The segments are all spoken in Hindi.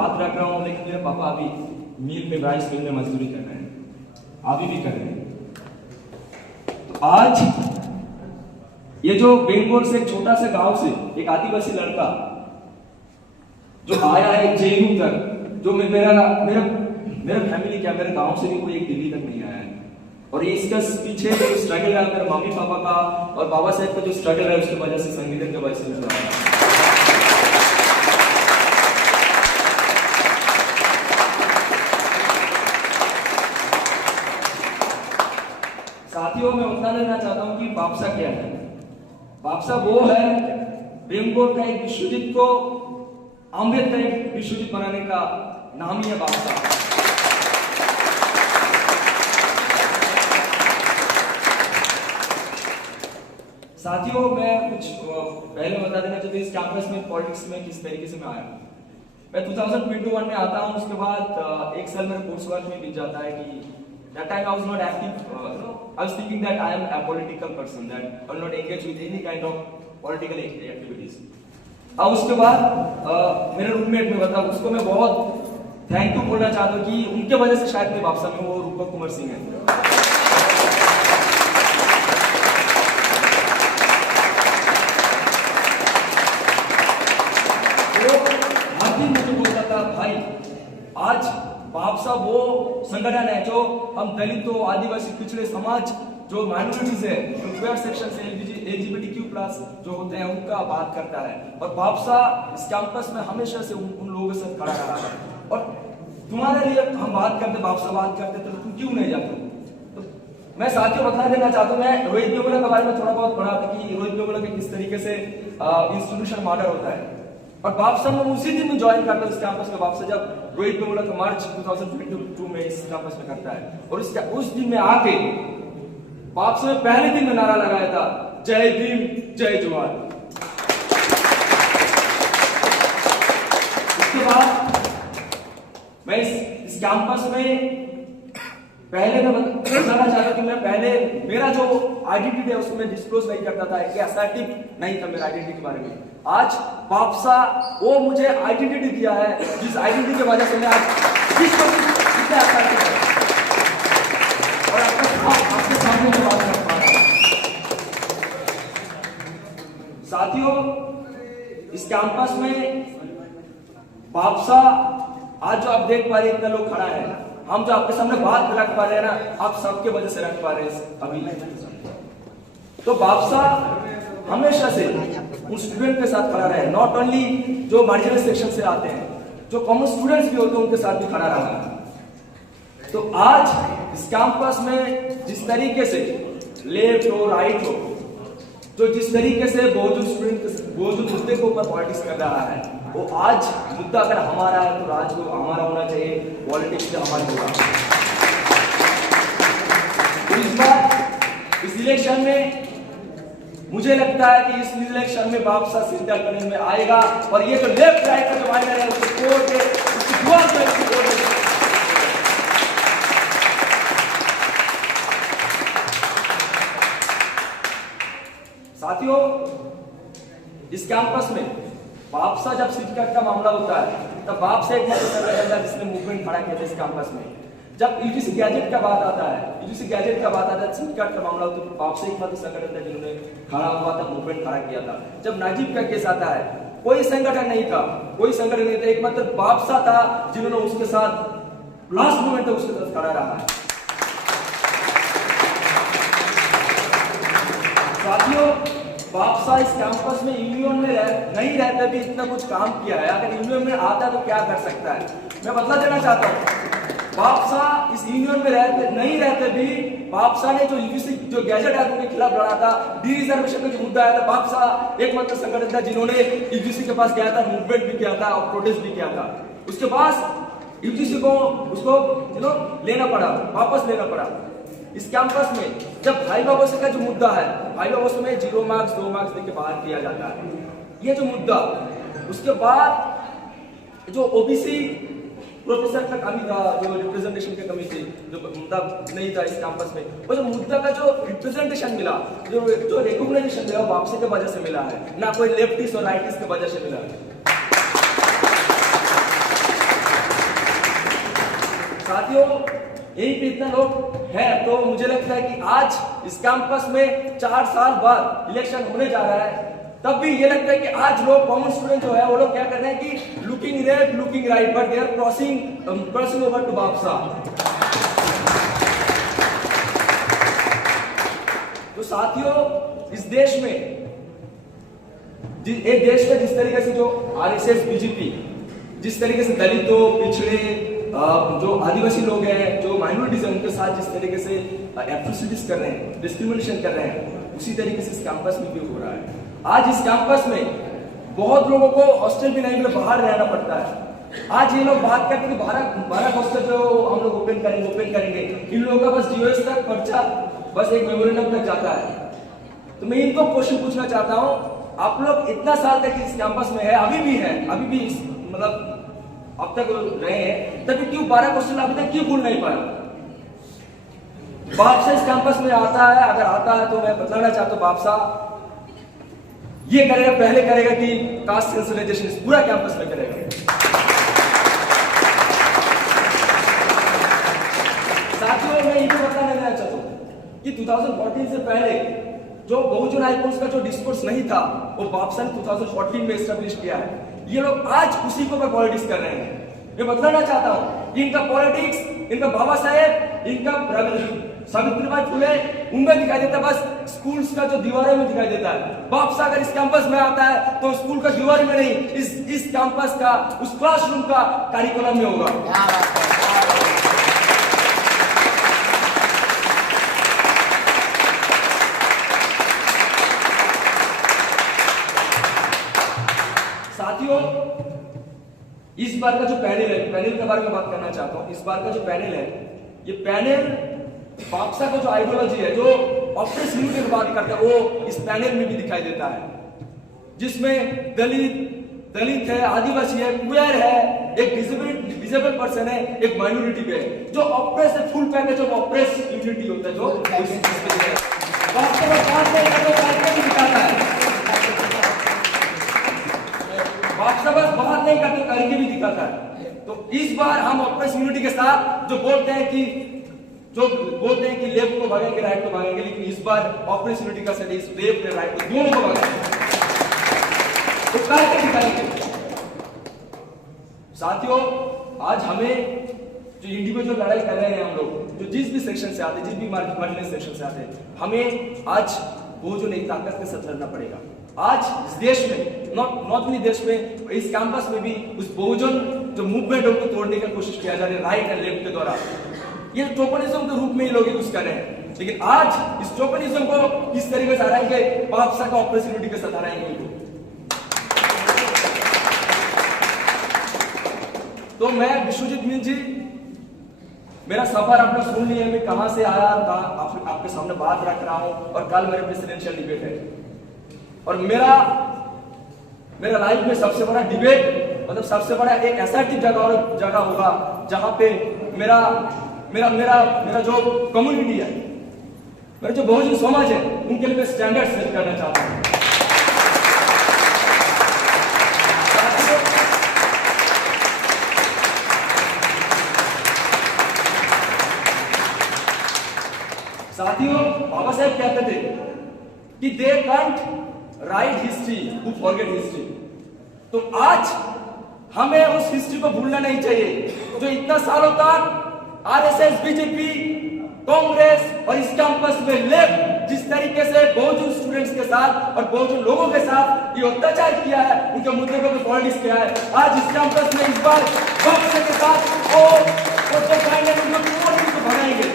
हाथ रख रहा हूँ, लेकिन मेरे पापा अभी मिल में, राइस मिल में मजदूरी कर रहे हैं, अभी भी कर रहे हैं। तो आज ये जो बेंगलोर से एक छोटा सा गांव से एक आदिवासी लड़का जो आया है जेएनयू तक, जो मेरा फैमिली क्या, मेरे गांव से भी कोई एक दिल्ली तक नहीं आया है। और ये इसका पीछे जो स्ट्रगल है मेरे मम्मी पापा का और बाबा साहेब का जो स्ट्रगल है, उसकी वजह से, संविधान की वजह से हुआ है। साथियों, मैं बता देना चाहता हूं कि बापसा क्या है। बापसा वो है बेंगलोर का एक विश्वजित को अमृत का एक विश्वजित बनाने का नाम ही है बापसा। साथियों, मैं कुछ पहले बता देना चाहता हूं इस कैंपस में पॉलिटिक्स में किस तरीके से मैं आया। मैं 2021 में आता हूं, उसके बाद एक साल मेरे कोर्स वर्क में बीत जाता है कि that time I was not active, I was thinking that I am a political person, that I will not engage with any kind of political activities. अब उसके बाद मेरे रूममेट में बता, उसको मैं बहुत थैंक यू बोलना चाहता हूँ कि उनके वजह से शायद मैं वापस में, वो रूपक कुमार सिंह है। आज बापसा वो संगठन है जो हम दलितों, आदिवासी, पिछड़े समाज, जो माइनॉरिटीज है, जो क्वेयर सेक्शन से एलजीबीटीक्यू प्लस जो होते हैं, उनका बात करता है। और बापसा इस कैंपस में हमेशा से उन लोगों के साथ खड़ा रहा है। और तुम्हारे लिए हम बात करते, बापसा बात करते, तो तुम क्यों नहीं जाते? तो मैं साथियों बता देना चाहता हूँ, मैं रोहित वेमुला के बारे में थोड़ा बहुत पढ़ा था कि रोहित वेमुला के किस तरीके से इंस्टीट्यूशन मॉडल होता है। और बापसा में उसी दिन में ज्वाइन करता है इस कैंपस में, बापसा जब रोहित वेमुला का मार्च 2022 में इस कैंपस में करता है। और उस दिन में आके बापसा में पहले दिन में नारा लगाया था, जय भीम जय जवान। उसके बाद मैं इस कैंपस में पहले मैं बताना चाहता कि मैं पहले मेरा जो आइडेंटिटी है उसको मैं डिस्क्लोज नहीं करता था, कि असर्टिव नहीं था मेरा आइडेंटिटी के बारे में। आज बापसा वो मुझे आइडेंटिटी दिया है, जिस आइडेंटिटी की वजह से मैं आज कितने असर्टिव है और आपके सामने में बात कर पा रहा हूं। साथियों, इस कैंपस में बापसा आज जो आप देख पा रहे हैं, इतने लोग खड़ा है, हम जो आपके सामने बात रख पा रहे हैं ना, आप सबके वजह से रख पा रहे हैं अभी। तो बापसा हमेशा से उन स्टूडेंट के साथ खड़ा रहे, नॉट ओनली जो मार्जिनल सेक्शन से आते हैं, जो कॉमन स्टूडेंट्स भी होते हैं, उनके साथ भी खड़ा रहा। तो आज इस कैंपस में जिस तरीके से लेफ्ट हो, राइट हो, जो जिस तरीके से बहुजन स्टूडेंट बहुजन मुद्दे के ऊपर पॉलिटिक्स कर रहा है, वो आज मुद्दा अगर हमारा है तो आज वो हमारा होना चाहिए, पॉलिटिक्स से हमारा होगा। तो इस बार इस इलेक्शन में मुझे लगता है कि इस इलेक्शन में बापसा सीधा करने में आएगा। और ये जो लेफ्ट राइट का जो माइनर है उसको छोड़ के उसकी दुआ से साथियों, इस कैंपस में बापसा जब सीट का मामला होता है, तब बापसा एक जिसने मूवमेंट खड़ा किया था इस कैंपस में। जब यूजीसी गैजेट का बात आता है, यूजीसी गैजेट का बात आता है, सीट का मामला होता है, तो बापसा एक मात्र संगठन था जिन्होंने खड़ा हुआ था, मूवमेंट खड़ा किया था। जब नाजिब का केस आता है, कोई संगठन नहीं था, कोई संगठन नहीं था, एक मात्र बापसा था जिन्होंने उसके साथ लास्ट मोमेंट तक उसके साथ खड़ा रहा है। साथियों, बापसा इस कैंपस में यूनियन में नहीं रहते भी इतना कुछ काम किया है। अगर यूनियन में आता तो क्या कर सकता है, मैं बदला देना चाहता हूँ। बापसा इस यूनियन में नहीं रहते भी बापसा ने जो यूजीसी जो गैजेट है उनके खिलाफ लड़ा था, डी रिजर्वेशन का जो मुद्दा आया था, बापसा एकमात्र संगठन था जिन्होंने यूजीसी के पास गया था, मूवमेंट भी किया था और प्रोटेस्ट भी किया था। उसके बाद यूजीसी को उसको लेना पड़ा, वापस लेना पड़ा। इस कैंपस में जब भाई बाबों का जो मुद्दा है, भाई बाबों में 0 मार्क्स 2 मार्क्स देके बाहर किया जाता है, ये जो मुद्दा, उसके बाद जो ओबीसी प्रोफेसर का कमी था, जो रिप्रेजेंटेशन की कमी थी, जो मुद्दा नहीं था इस कैंपस में, वो जो मुद्दा का जो रिप्रेजेंटेशन मिला, जो रिकॉग्नाइजेशन मिला, वो वापसी के वजह से मिला है, ना कोई लेफ्टिस्ट और राइटिस्ट के वजह से मिला है। साथियों यही पे इतना लोग हैं, तो मुझे लगता है कि आज इस कैंपस में 4 साल बाद इलेक्शन होने जा रहा है, तब भी ये लगता है कि आज लोग कॉमन स्टूडेंट जो है वो लोग क्या कर रहे हैं कि looking left looking right, but they are crossing over to बापसा। तो साथियों इस देश में जिस तरीके से जो आरएसएस बीजेपी जिस तरीके से दलितों पिछड़े जो आदिवासी लोग हैं जो माइनॉरिटीज हैं उनके साथ जिस तरीके से एट्रोसिटीज कर रहे हैं, डिस्क्रिमिनेशन कर रहे हैं, उसी तरीके से इस कैंपस में भी हो रहा है। आज इस कैंपस में बहुत लोगों को हॉस्टल भी नहीं मिले, बाहर रहना पड़ता है। आज ये लोग बात करते हैं कि 12 हॉस्टल जो हम लोग ओपन करेंगे। इन लोगों का बस जीओएस तक पर्चा बस एक मेमोरेंडम तक जाता है। तो मैं इनको क्वेश्चन पूछना चाहता हूँ, आप लोग इतना साल तक इस कैंपस में है, अभी भी मतलब अब तक रहे हैं, तभी क्यों 12 क्वेश्चन अभी तक क्यों भूल नहीं पाए? बापसा इस कैंपस में आता है, अगर आता है तो मैं बताना चाहता हूँ बापसा ये करेगा, पहले करेगा कि कास्ट सेंसिटाइजेशन इस पूरा कैंपस में करेगा। साथियों मैं ये बताना चाहता हूँ कि 2014 से पहले जो बहुजन आइकॉन्स का जो डिस्कोर्स नहीं था वो बापसा ने 2014 में एस्टेब्लिश किया है। ये लोग आज उसी को पॉलिटिक्स कर रहे हैं। मैं बताना चाहता हूं कि इनका पॉलिटिक्स, इनका बाबा साहेब, इनका सावित्रीबाई फुले उनमें दिखाई देता है, बस स्कूल्स का जो दीवारों में दिखाई देता है। बापसा अगर इस कैंपस में आता है तो स्कूल का दीवार में नहीं, इस कैंपस का उस क्लासरूम का करिकुलम में होगा। साथियों इस बार का जो पैनल के बारे में बात करना चाहता हूं। इस बार का जो पैनल है, ये पैनल बापसा का जो आइडियोलॉजी है, जो ऑप्रेस यूनिटी की बात करता है, वो इस पैनल में भी दिखाई देता है, जिसमें दलित है, आदिवासी है, क्वेयर है, एक डिसेबल पर्सन है, एक माइनॉरिटी पे है। जो ऑप्रेस है, full package of oppress unity होता है, जो बापसा में बात नहीं करके भी दिखाता है। बापसा बस बात नहीं करते करके भी दिखाता है। तो इस बार हम ऑप्रेस यूनिटी के साथ जो बोलते हैं कि लेफ्ट को भागेंगे, राइट को भागेंगे, लेकिन इस बार ऑप्रेस यूनिटी का साथ इस लेफ्ट और राइट को दोनों को भागेंगे, तो करके दिखाएंगे। साथियों आज हमें जो इंडिविजुअल लड़ाई कर रहे हैं हम लोग, जो जिस भी सेक्शन से आते हैं, जिस भी मार्जिनल सेक्शन से आते हैं, हमें आज वो जो नई ताकत के साथ लड़ना पड़ेगा। आज इस देश में, नॉट ओनली देश में, इस कैंपस में भी उस बहुजन जो मूवमेंट है उनको तोड़ने की कोशिश किया जा रहा है राइट एंड लेफ्ट के द्वारा। ये टोकनिज्म के रूप में ही लोग यूज कर रहे हैं, लेकिन आज इस टोकनिज्म को किस तरीके से हराएंगे? बापसा का ऑपरेशनलिटी के साथ हराएंगे। तो मैं विश्वजीत मीन जी, मेरा सफर आपने सुन लिया, मैं कहां से आया, आपके सामने बात रख रहा हूं, और कल मेरे प्रेसिडेंशियल डिबेट है, और मेरा लाइफ में सबसे बड़ा डिबेट, मतलब सबसे बड़ा एक ऐसा जगह होगा जहां पे मेरा जो कम्युनिटी है, मेरा जो बहुजन समाज है, उनके लिए स्टैंडर्ड सेट करना चाहता हूं। साथियों बाबा साहेब कहते थे कि they can't right history who forget history. तो आज हमें उस हिस्ट्री को भूलना नहीं चाहिए जो इतना सालों तक आरएसएस, बीजेपी, कांग्रेस और इस कैंपस में लेफ्ट जिस तरीके से बहुजन स्टूडेंट्स के साथ और बहुजन लोगों के साथ ये अत्याचार किया है, उनके मुद्दे पर पॉलिटिक्स किया है। आज इस कैंपस में इस बार बापसा के साथ भगाएंगे।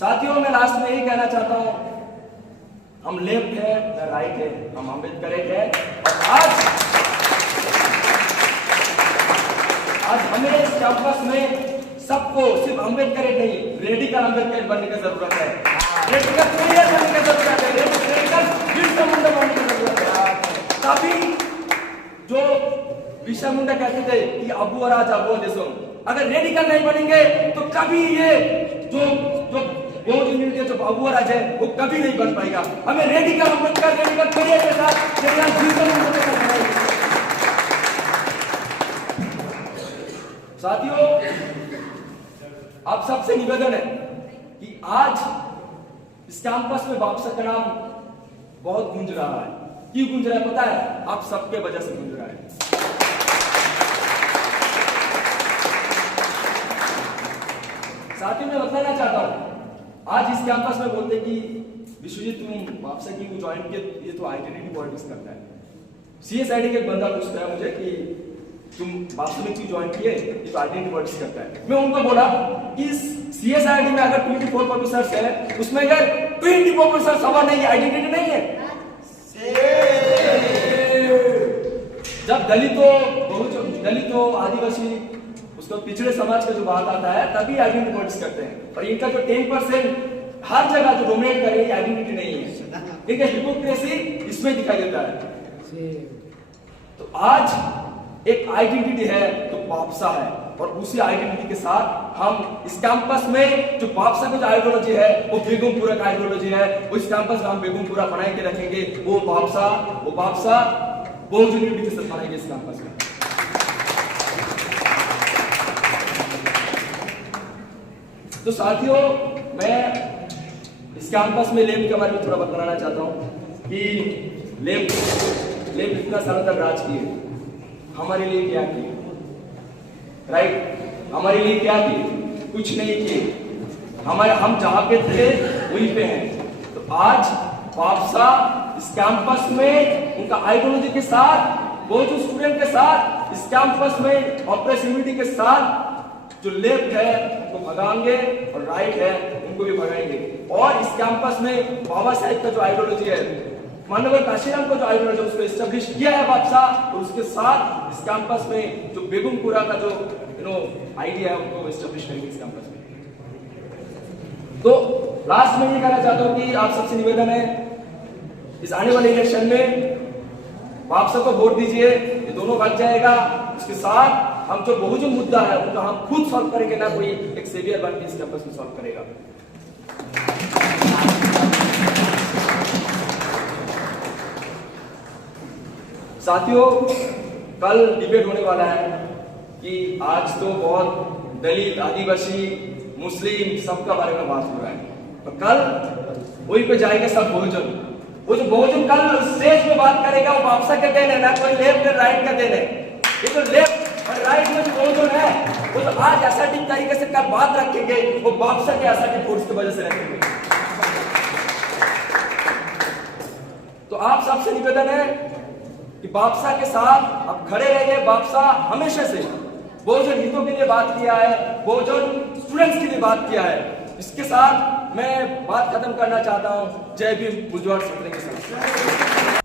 साथियों मैं लास्ट में यही कहना चाहता हूं, हम लेफ्ट है या राइट है, हम अम्बेडकर है, और आज हमें इस कैंपस में सबको सिर्फ अम्बेडकर नहीं, रेडिकल अम्बेडकर बनने की जरूरत है, रेडिकल क्लियर बनने की जरूरत है, रेडिकल बिरसा मुंडा बनने की जरूरत है। तभी जो बिरसा मुंडा कहते थे कि अबू और आज अबू देशों, अगर रेडिकल नहीं बनेंगे तो कभी ये जो जो बाबू राज है वो कभी नहीं बन पाएगा। हमें रेडिकल अम्बेडकर, रेडिकल करियर के साथ साथियों, आप सबसे निवेदन है कि आज इस कैंपस में बापसा का नाम बहुत गूंज रहा है। क्यों गूंज रहा है पता है? आप सबके वजह से गूंज रहा है। साथियों, मैं बताना चाहता हूं, आज इस कैंपस में बोलते कि विश्वजीत तुम बापसा की ज्वाइन किए, ये तो आइडेंटिटी पॉलिटिक्स करता है। सीएसआईडी के एक बंदा पूछता है मुझे कि तुम बापसा में क्यों ज्वाइन किए, ये तो आइडेंटिटी पॉलिटिक्स करता है। मैं उनको बोला कि सीएसआईडी में अगर 24 प्रोफेसर्स है, उसमें अगर 20 प्रोफेसर सवाल नहीं है, आइडेंटिटी नहीं है। जब दलितों आदिवासी उसको पिछड़े समाज का जो बात आता है तभी आइडेंटिटी पॉलिटिक्स करते हैं। और इनका जो 10% हर जगह जो डोमिनेट कर रही है, आइडेंटिटी नहीं है। इनका हिपोक्रेसी इसमें दिखाई देता है। तो आज एक आइडेंटिटी है तो बापसा है, और उसी आइडेंटिटी के साथ हम इस कैंपस में जो बापसा का जो आइडियोलॉजी है वो बेगमपुरा का आइडियोलॉजी है, वो इस कैंपस में हम बेगमपुरा बनाए के रखेंगे। वो बापसा बहुजन यूनिटी के साथ बनाएंगे इस कैंपस में। तो साथियों, मैं इस कैंपस में लेब के बारे में थोड़ा बताना चाहता हूं कि लेब इतना सालों तक राज किए, हमारे लिए क्या किए? राइट, हमारे लिए क्या किए? कुछ नहीं किए। हम जहां पे थे वहीं पे हैं। तो आज बापसा इस कैंपस में उनका आइडियोलॉजी के साथ, वो जो स्टूडेंट के साथ इस कैंपस में ऑपरेशन यूनिटी के साथ जो लेफ्ट है उनको भगाएंगे और राइट है उनको भी भगाएंगे। और इस कैंपस में बाबा साहेब का जो आइडियोलॉजी है, माननीय काशीराम का जो आइडियोलॉजी उसको एस्टेब्लिश किया है बापसा, और उसके साथ इस कैंपस में जो बेगमपुरा का जो आइडिया है उनको एस्टेब्लिश करेंगे इस कैंपस में। तो लास्ट में ये कहना चाहता हूं कि आप सबसे निवेदन है, इस आने वाले इलेक्शन में बापसा को वोट दीजिए, ये दोनों बच जाएगा। उसके साथ हम जो बहुजन मुद्दा है उनका हम खुद सॉल्व करेंगे, ना कोई एक सेवियर बन के इस कैंपस में सॉल्व करेगा। साथियों, कल डिबेट होने वाला है कि आज तो बहुत दलित, आदिवासी, मुस्लिम सबका बारे में बात हो रहा है, और कल वही पे जाएंगे सब बहुजन। वो जो बहुजन कल स्टेज पे बात करेगा वो बापसा के देन है, ना कोई लेफ्ट और राइट का देन है। ये जो लेफ्ट और राइट में जो बहुजन है वो तो आज असर्टिव तरीके से कल बात रखेंगे, वो बापसा के असर्टिव फोर्स की वजह से रखेंगे। तो आप सबसे निवेदन है कि बापसा के साथ आप खड़े रहिए। बापसा हमेशा से बहुजन हितों के लिए बात किया है, बहुजन स्टूडेंट्स के लिए बात किया है। इसके साथ मैं बात खत्म करना चाहता हूं। जय भीम, बुजवार सत्र के साथ।